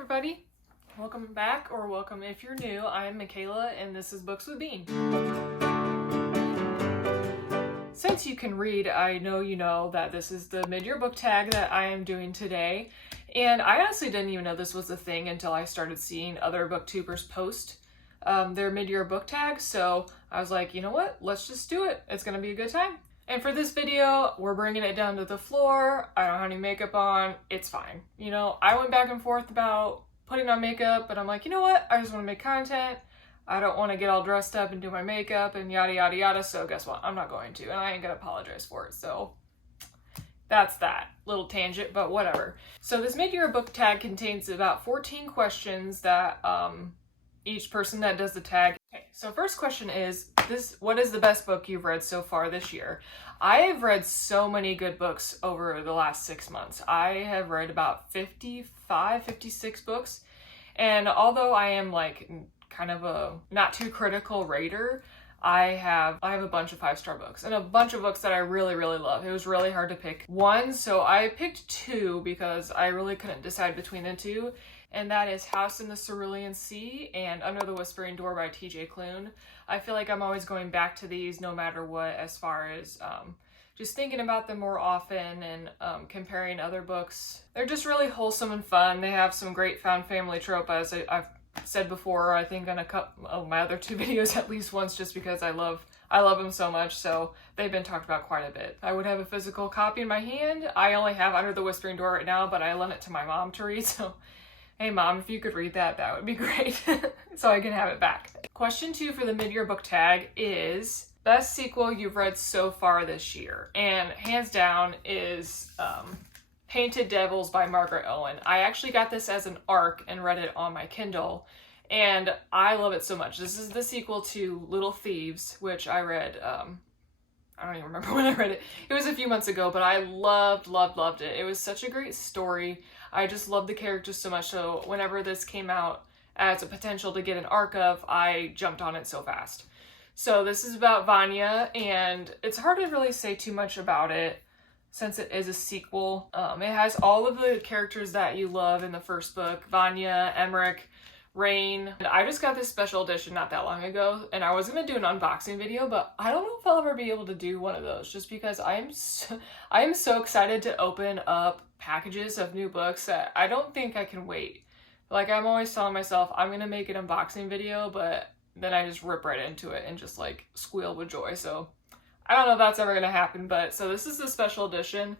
everybody, welcome back, or welcome if you're new. I'm Michaela and this is Books with Bean. Since you can read, I know you know that this is the mid-year book tag that I am doing today, and I honestly didn't even know this was a thing until I started seeing other booktubers post their mid-year book tag, so I was like, you know what, let's just do it. It's gonna be a good time. And for this video, we're bringing it down to the floor. I don't have any makeup on. It's fine. You know, I went back and forth about putting on makeup, but I'm like, you know what? I just want to make content. I don't want to get all dressed up and do my makeup and yada, yada, yada. So guess what? I'm not going to, and I ain't going to apologize for it. So that's that little tangent, but whatever. So this mid-year book tag contains about 14 questions that each person that does the tag. Okay, so first question is, what is the best book you've read so far this year? I have read so many good books over the last 6 months. I have read about 56 books. And although I am like kind of a not too critical rater, I have a bunch of 5-star books and a bunch of books that I really, really love. It was really hard to pick one, so I picked 2 because I really couldn't decide between the 2. And that is House in the Cerulean Sea and Under the Whispering Door by T.J. Klune. I feel like I'm always going back to these no matter what, as far as just thinking about them more often and comparing other books. They're just really wholesome and fun. They have some great found family trope, as I've said before, I think on a couple of my other 2 videos at least once, just because I love them so much, so they've been talked about quite a bit. I would have a physical copy in my hand. I only have Under the Whispering Door right now, but I lent it to my mom to read, so hey mom, if you could read that, that would be great, so I can have it back. Question 2 for the mid-year book tag is best sequel you've read so far this year, and hands down is Painted Devils by Margaret Owen. I actually got this as an ARC and read it on my Kindle, and I love it so much. This is the sequel to Little Thieves, which I read, I don't even remember when I read it. It was a few months ago, but I loved it. It was such a great story. I just loved the characters so much, so whenever this came out as a potential to get an ARC of, I jumped on it so fast. So this is about Vanya, and it's hard to really say too much about it since it is a sequel. It has all of the characters that you love in the first book: Vanya, Emmerich, Rain. And I just got this special edition not that long ago, and I was gonna do an unboxing video, but I don't know if I'll ever be able to do one of those, just because I am so excited to open up packages of new books that I don't think I can wait. Like, I'm always telling myself I'm gonna make an unboxing video, but then I just rip right into it and just like squeal with joy. So I don't know if that's ever gonna happen, but so this is the special edition,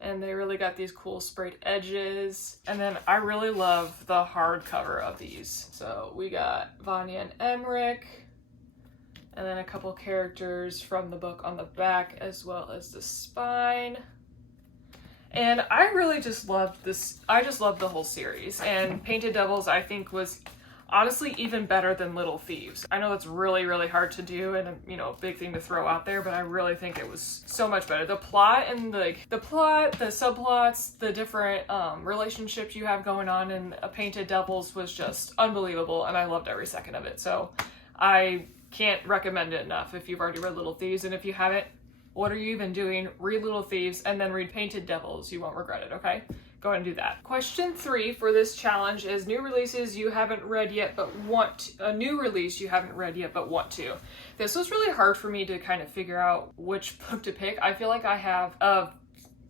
and they really got these cool sprayed edges. And then I really love the hardcover of these. So we got Vanya and Emmerich, and then a couple characters from the book on the back, as well as the spine. And I really just loved this. I just loved the whole series. And Painted Devils, I think, was honestly even better than Little Thieves. I know it's really, really hard to do and, you know, a big thing to throw out there, but I really think it was so much better. The plot and the subplots, the different relationships you have going on in Painted Devils was just unbelievable, and I loved every second of it. So I can't recommend it enough if you've already read Little Thieves, and if you haven't, what are you even doing? Read Little Thieves and then read Painted Devils. You won't regret it, okay? Go ahead and do that. Question 3 for this challenge is new releases you haven't read yet but want a new release you haven't read yet but want to. This was really hard for me to kind of figure out which book to pick. I feel like I have a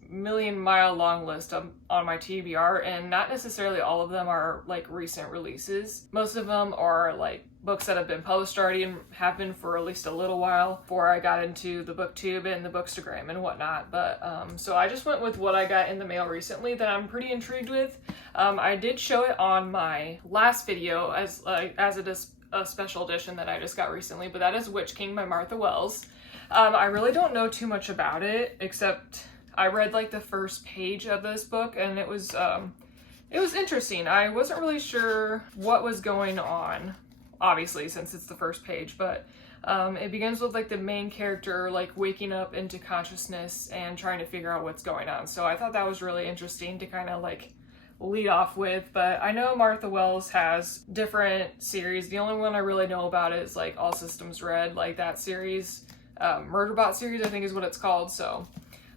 million-mile long list on my TBR, and not necessarily all of them are like recent releases. Most of them are like books that have been published already and have been for at least a little while before I got into the booktube and the Bookstagram and whatnot. But so I just went with what I got in the mail recently that I'm pretty intrigued with. I did show it on my last video as it is a special edition that I just got recently, but that is Witch King by Martha Wells. I really don't know too much about it, except I read like the first page of this book, and it was interesting. I wasn't really sure what was going on, obviously, since it's the first page, but it begins with like the main character like waking up into consciousness and trying to figure out what's going on. So I thought that was really interesting to kind of like lead off with. But I know Martha Wells has different series. The only one I really know about is like All Systems Red, like that series, Murderbot series I think is what it's called. So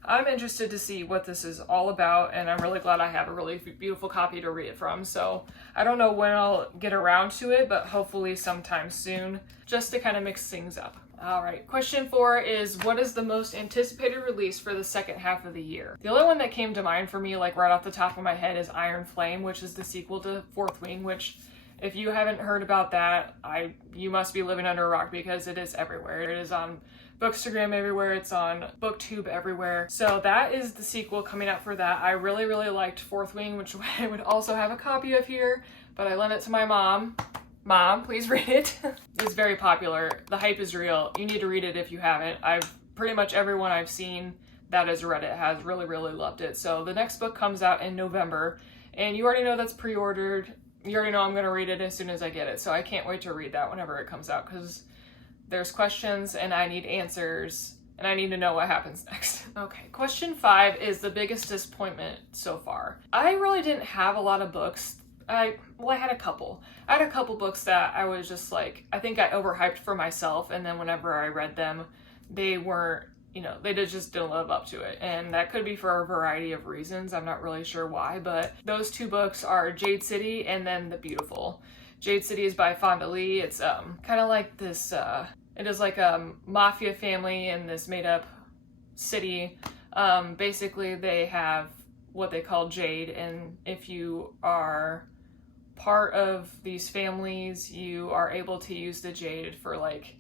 I'm interested to see what this is all about, and I'm really glad I have a really beautiful copy to read it from. So I don't know when I'll get around to it, but hopefully sometime soon, just to kind of mix things up. All right, question 4 is, what is the most anticipated release for the second half of the year? The only one that came to mind for me, like right off the top of my head, is Iron Flame, which is the sequel to Fourth Wing, which if you haven't heard about that, you must be living under a rock, because it is everywhere. It is on Bookstagram everywhere, it's on BookTube everywhere. So that is the sequel coming out for that. I really, really liked Fourth Wing, which I would also have a copy of here, but I lent it to my mom. Mom, please read it. It's very popular. The hype is real. You need to read it if you haven't. Pretty much everyone I've seen that has read it has really, really loved it. So the next book comes out in November, and you already know that's pre-ordered. You already know I'm gonna read it as soon as I get it. So I can't wait to read that whenever it comes out, because there's questions and I need answers and I need to know what happens next. Okay, question 5 is the biggest disappointment so far. I really didn't have a lot of books. I had a couple. I had a couple books that I was just like, I think I overhyped for myself, and then whenever I read them, they weren't, they just didn't live up to it. And that could be for a variety of reasons. I'm not really sure why, but those 2 books are Jade City and then The Beautiful. Jade City is by Fonda Lee. It's kind of like this, it is like a mafia family in this made up city. Basically they have what they call Jade, and if you are part of these families, you are able to use the Jade for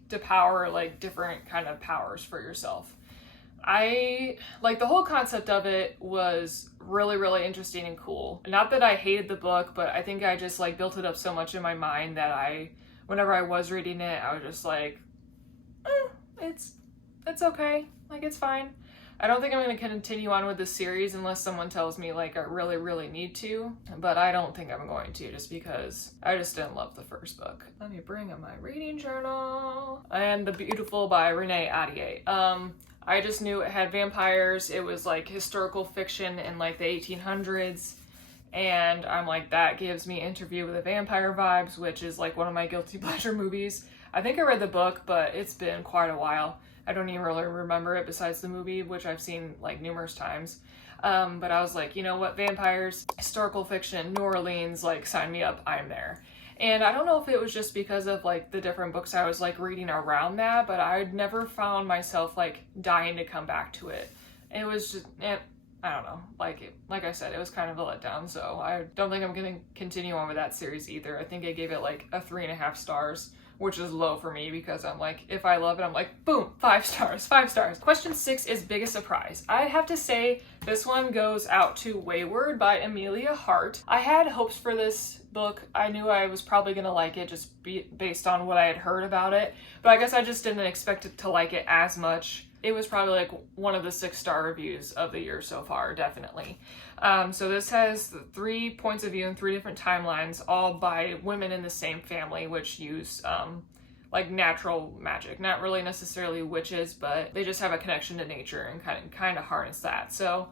to power different kind of powers for yourself. I the whole concept of it was really, really interesting and cool. Not that I hated the book, but I think I just built it up so much in my mind that whenever I was reading it, I was just it's okay, it's fine. I don't think I'm going to continue on with this series unless someone tells me I really, really need to, but I don't think I'm going to, just because I just didn't love the first book. Let me bring up my reading journal. And The Beautiful by Renee Ahdieh. I just knew it had vampires. It was historical fiction in the 1800s. And I'm that gives me Interview with a Vampire vibes, which is one of my guilty pleasure movies. I think I read the book, but it's been quite a while. I don't even really remember it besides the movie, which I've seen numerous times. But I was you know what, vampires, historical fiction, New Orleans, sign me up, I'm there. And I don't know if it was just because of the different books I was reading around that, but I'd never found myself dying to come back to it. It was just, I don't know, like I said, it was kind of a letdown, so I don't think I'm gonna continue on with that series either. I think I gave it a 3.5 stars, which is low for me, because I'm if I love it, I'm boom, 5 stars, 5 stars. Question 6 is biggest surprise. I have to say this one goes out to Wayward by Amelia Hart. I had hopes for this book. I knew I was probably gonna like it just based on what I had heard about it, but I guess I just didn't expect it to like it as much. It was probably one of the 6-star reviews of the year so far, definitely. So this has 3 points of view and 3 different timelines, all by women in the same family, which use natural magic. Not really necessarily witches, but they just have a connection to nature and kind of harness that. So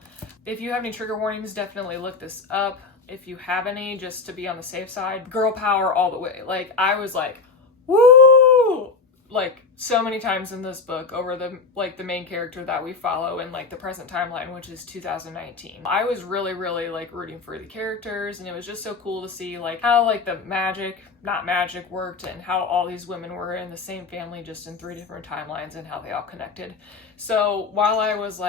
if you have any trigger warnings, definitely look this up. If you have any, just to be on the safe side, girl power all the way. I was woo! So many times in this book over the main character that we follow in the present timeline, which is 2019. I was really, really rooting for the characters, and it was just so cool to see how the not magic worked, and how all these women were in the same family just in 3 different timelines, and how they all connected. So while I was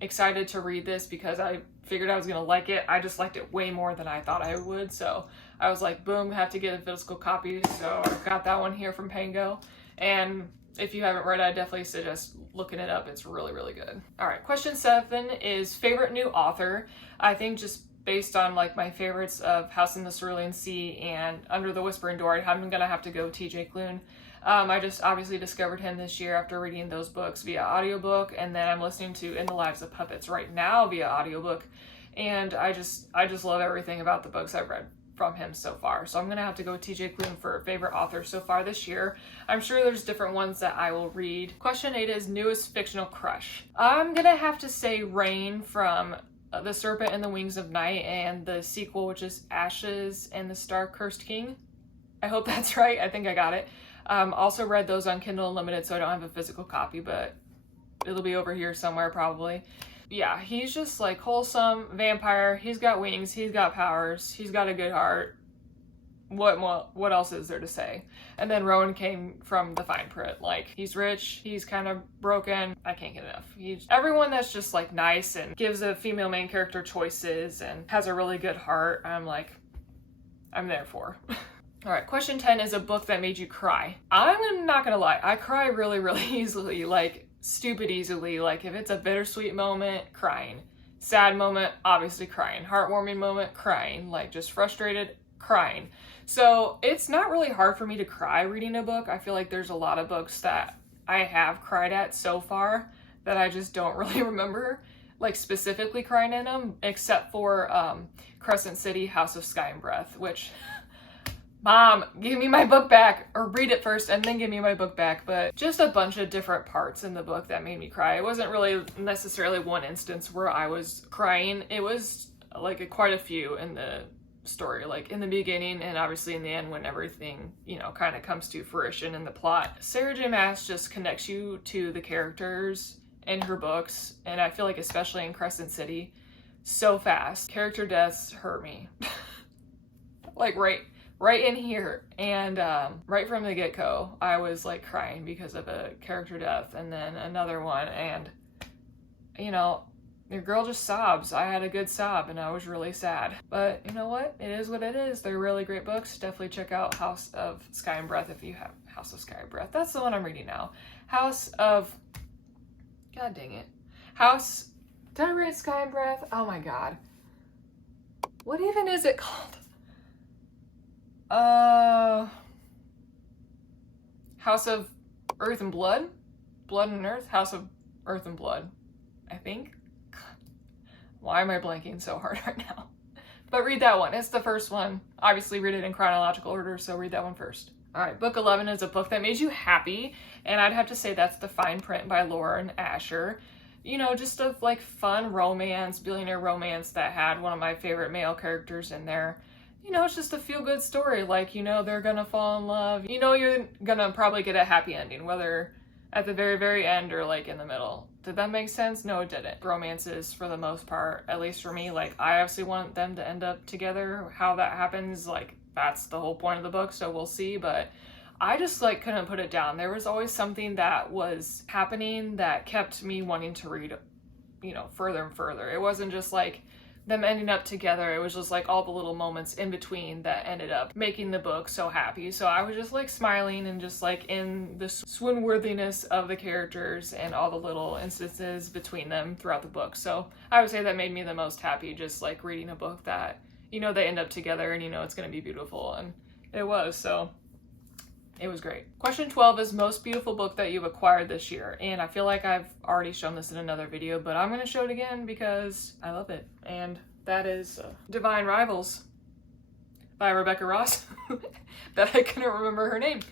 excited to read this because I figured I was gonna like it, I just liked it way more than I thought I would. So I was boom, have to get a physical copy. So I got that one here from Pango. And if you haven't read it, I definitely suggest looking it up. It's really, really good. All right, question 7 is favorite new author. I think just based on my favorites of House in the Cerulean Sea and Under the Whispering Door, I'm gonna have to go TJ Klune. I just obviously discovered him this year after reading those books via audiobook, and then I'm listening to In the Lives of Puppets right now via audiobook, and I just love everything about the books I've read from him so far. So I'm gonna have to go with TJ Klune for favorite author so far this year. I'm sure there's different ones that I will read. Question 8 is newest fictional crush. I'm gonna have to say Rain from The Serpent and the Wings of Night, and the sequel, which is Ashes and the Star-Cursed King. I hope that's right. I think I got it. Also read those on Kindle Unlimited, so I don't have a physical copy, but it'll be over here somewhere probably. yeah, he's just like wholesome vampire. He's got wings, he's got powers, he's got a good heart. What else is there to say? And then Rowan came from the fine print. Like, he's rich, he's kind of broken. I can't get enough. He's everyone that's just like nice and gives a female main character choices and has a really good heart. I'm there for. All right, question 10 is a book that made you cry. I'm not gonna lie, I cry really, really easily, like stupid easily. Like if it's a bittersweet moment, crying. Sad moment, obviously crying. Heartwarming moment, crying. Like just frustrated, crying. So it's not really hard for me to cry reading a book. I feel like there's a lot of books that I have cried at so far that I just don't really remember like specifically crying in them, except for Crescent City, House of Sky and Breath, which, Mom, give me my book back, or read it first and then give me my book back. But just a bunch of different parts in the book that made me cry. It wasn't really necessarily one instance where I was crying. It was like quite a few in the story, like in the beginning and obviously in the end when everything, you know, kind of comes to fruition in the plot. Sarah J. Maas just connects you to the characters in her books, and I feel like especially in Crescent City, so fast. Character deaths hurt me. Like right in here, and right from the get-go I was like crying because of a character death, and then another one, and you know, your girl just sobs. I had a good sob and I was really sad. But you know what? It is what it is. They're really great books. Definitely check out House of Sky and Breath if you have House of Sky and Breath. That's the one I'm reading now. God dang it. Did I read Sky and Breath? Oh my god. What even is it called? House of Earth and Blood? Blood and Earth? House of Earth and Blood, I think. Why am I blanking so hard right now? But read that one. It's the first one. Obviously read it in chronological order, so read that one first. All right, book 11 is a book that made you happy, and I'd have to say that's The Fine Print by Lauren Asher. You know, just a like fun romance, billionaire romance that had one of my favorite male characters in there. You know, it's just a feel-good story. Like, you know, they're gonna fall in love. You know, you're gonna probably get a happy ending, whether at the very, very end or like in the middle. Did that make sense? No, it didn't. Romances, for the most part, at least for me, like I obviously want them to end up together. How that happens, like that's the whole point of the book, so we'll see. But I just like couldn't put it down. There was always something that was happening that kept me wanting to read, you know, further and further. It wasn't just like them ending up together. It was just like all the little moments in between that ended up making the book so happy. So I was just like smiling and just like in the swoon-worthiness of the characters and all the little instances between them throughout the book. So I would say that made me the most happy, just like reading a book that, you know, they end up together and you know it's going to be beautiful, and it was. So it was great. Question 12 is most beautiful book that you've acquired this year. And I feel like I've already shown this in another video, but I'm going to show it again because I love it. And that is Divine Rivals by Rebecca Ross. That I couldn't remember her name.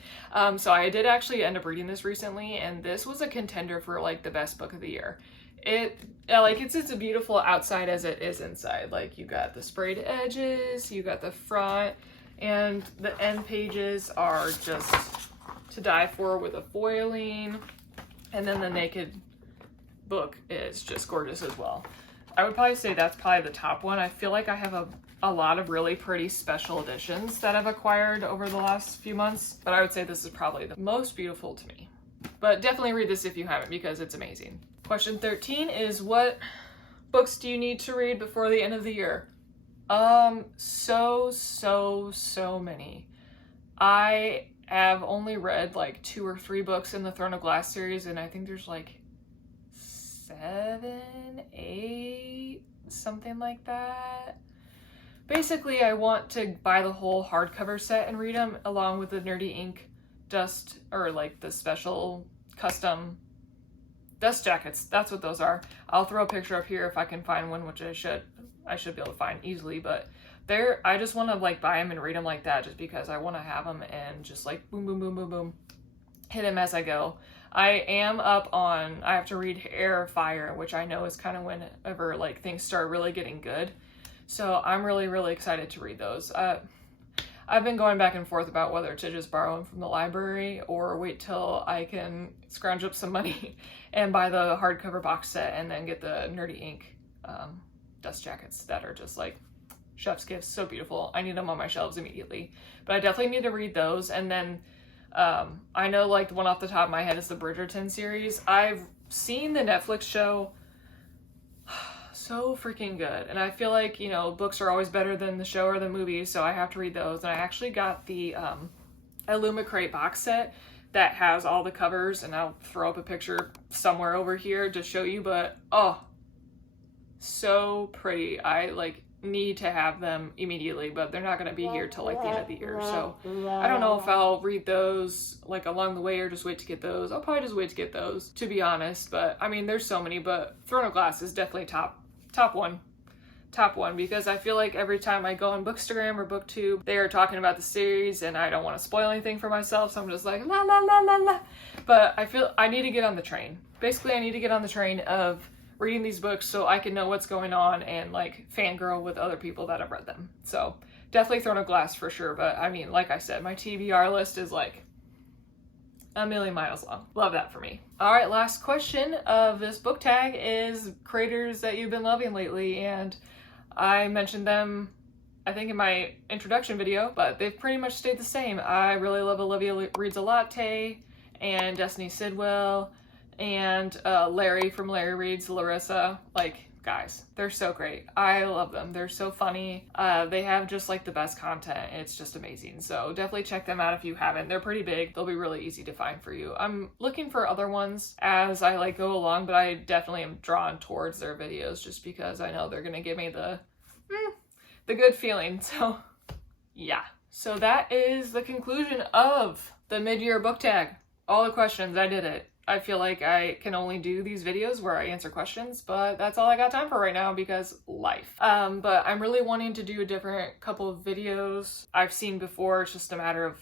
So I did actually end up reading this recently, and this was a contender for like the best book of the year. It's as beautiful outside as it is inside. Like you got the sprayed edges, you got the front, and the end pages are just to die for with a foiling, and then the naked book is just gorgeous as well. I would probably say that's probably the top one. I feel like I have a lot of really pretty special editions that I've acquired over the last few months, but I would say this is probably the most beautiful to me. But definitely read this if you haven't, because it's amazing. Question 13 is, what books do you need to read before the end of the year? So many. I have only read like 2 or 3 books in the Throne of Glass series, and I think there's like 7, 8, something like that. Basically, I want to buy the whole hardcover set and read them along with the Nerdy Ink dust, or like the special custom dust jackets. That's what those are. I'll throw a picture up here if I can find one, which I should be able to find easily, but I just want to like buy them and read them like that, just because I want to have them and just like boom, boom, boom, boom, boom, hit them as I go. I have to read Air of Fire, which I know is kind of whenever like things start really getting good. So I'm really, really excited to read those. I've been going back and forth about whether to just borrow them from the library or wait till I can scrounge up some money and buy the hardcover box set and then get the Nerdy Ink dust jackets that are just like chef's gifts. So beautiful. I need them on my shelves immediately. But I definitely need to read those. And then I know like the one off the top of my head is the Bridgerton series. I've seen the Netflix show. So freaking good. And I feel like, you know, books are always better than the show or the movie, so I have to read those. And I actually got the Illumicrate box set that has all the covers, and I'll throw up a picture somewhere over here to show you, but oh, so pretty. I like need to have them immediately, but they're not going to be here till like the end of the year, so I don't know if I'll read those like along the way or just wait to get those. I'll probably just wait to get those, to be honest. But I mean, there's so many, but Throne of Glass is definitely top one, because I feel like every time I go on Bookstagram or BookTube, they are talking about the series and I don't want to spoil anything for myself, so I'm just like la la la la la. But I feel I need to get on the train. Basically, I need to get on the train of reading these books so I can know what's going on and like fangirl with other people that have read them. So definitely Throne of Glass for sure. But I mean, like I said, my TBR list is like a million miles long. Love that for me. All right, last question of this book tag is creators that you've been loving lately, and I mentioned them I think in my introduction video, but they've pretty much stayed the same. I really love Olivia Reads a Latte and Destiny Sidwell and Larry from Larry Reads, Larissa. Like, guys, they're so great. I love them. They're so funny. They have just like the best content. It's just amazing. So definitely check them out if you haven't. They're pretty big. They'll be really easy to find for you. I'm looking for other ones as I like go along, but I definitely am drawn towards their videos just because I know they're gonna give me the good feeling. So yeah. So that is the conclusion of the mid-year book tag. All the questions, I did it. I feel like I can only do these videos where I answer questions, but that's all I got time for right now because life. But I'm really wanting to do a different couple of videos I've seen before. It's just a matter of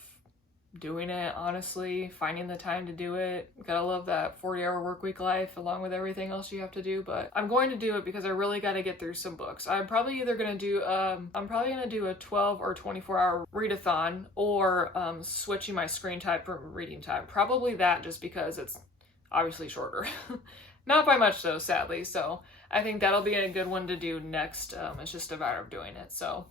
doing it, honestly, finding the time to do it. Gotta love that 40-hour work week life along with everything else you have to do, but I'm going to do it because I really got to get through some books. I'm probably either going to do a 12 or 24-hour readathon or switching my screen time from reading time. Probably that, just because it's obviously shorter. Not by much though, sadly. So I think that'll be a good one to do next. It's just a matter of doing it. So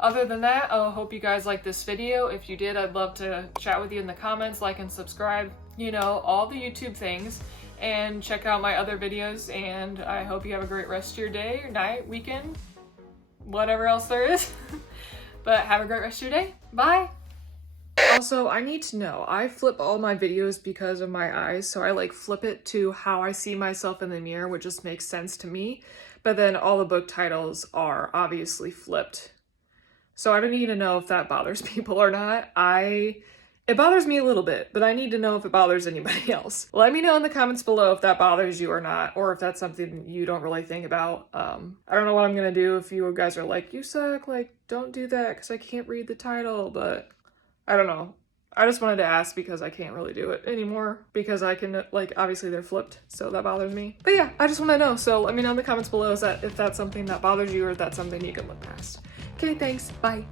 other than that, I hope you guys liked this video. If you did, I'd love to chat with you in the comments, like and subscribe, you know, all the YouTube things, and check out my other videos. And I hope you have a great rest of your day, night, weekend, whatever else there is. But have a great rest of your day. Bye. Also, I need to know, I flip all my videos because of my eyes, so I like flip it to how I see myself in the mirror, which just makes sense to me. But then all the book titles are obviously flipped. So I don't need to know if that bothers people or not. It bothers me a little bit, but I need to know if it bothers anybody else. Let me know in the comments below if that bothers you or not, or if that's something you don't really think about. I don't know what I'm gonna do if you guys are like, you suck, like, don't do that because I can't read the title, but I don't know. I just wanted to ask because I can't really do it anymore because I can, like, obviously they're flipped, so that bothers me. But yeah, I just want to know, so let me know in the comments below if that's something that bothers you or if that's something you can look past. Okay, thanks. Bye.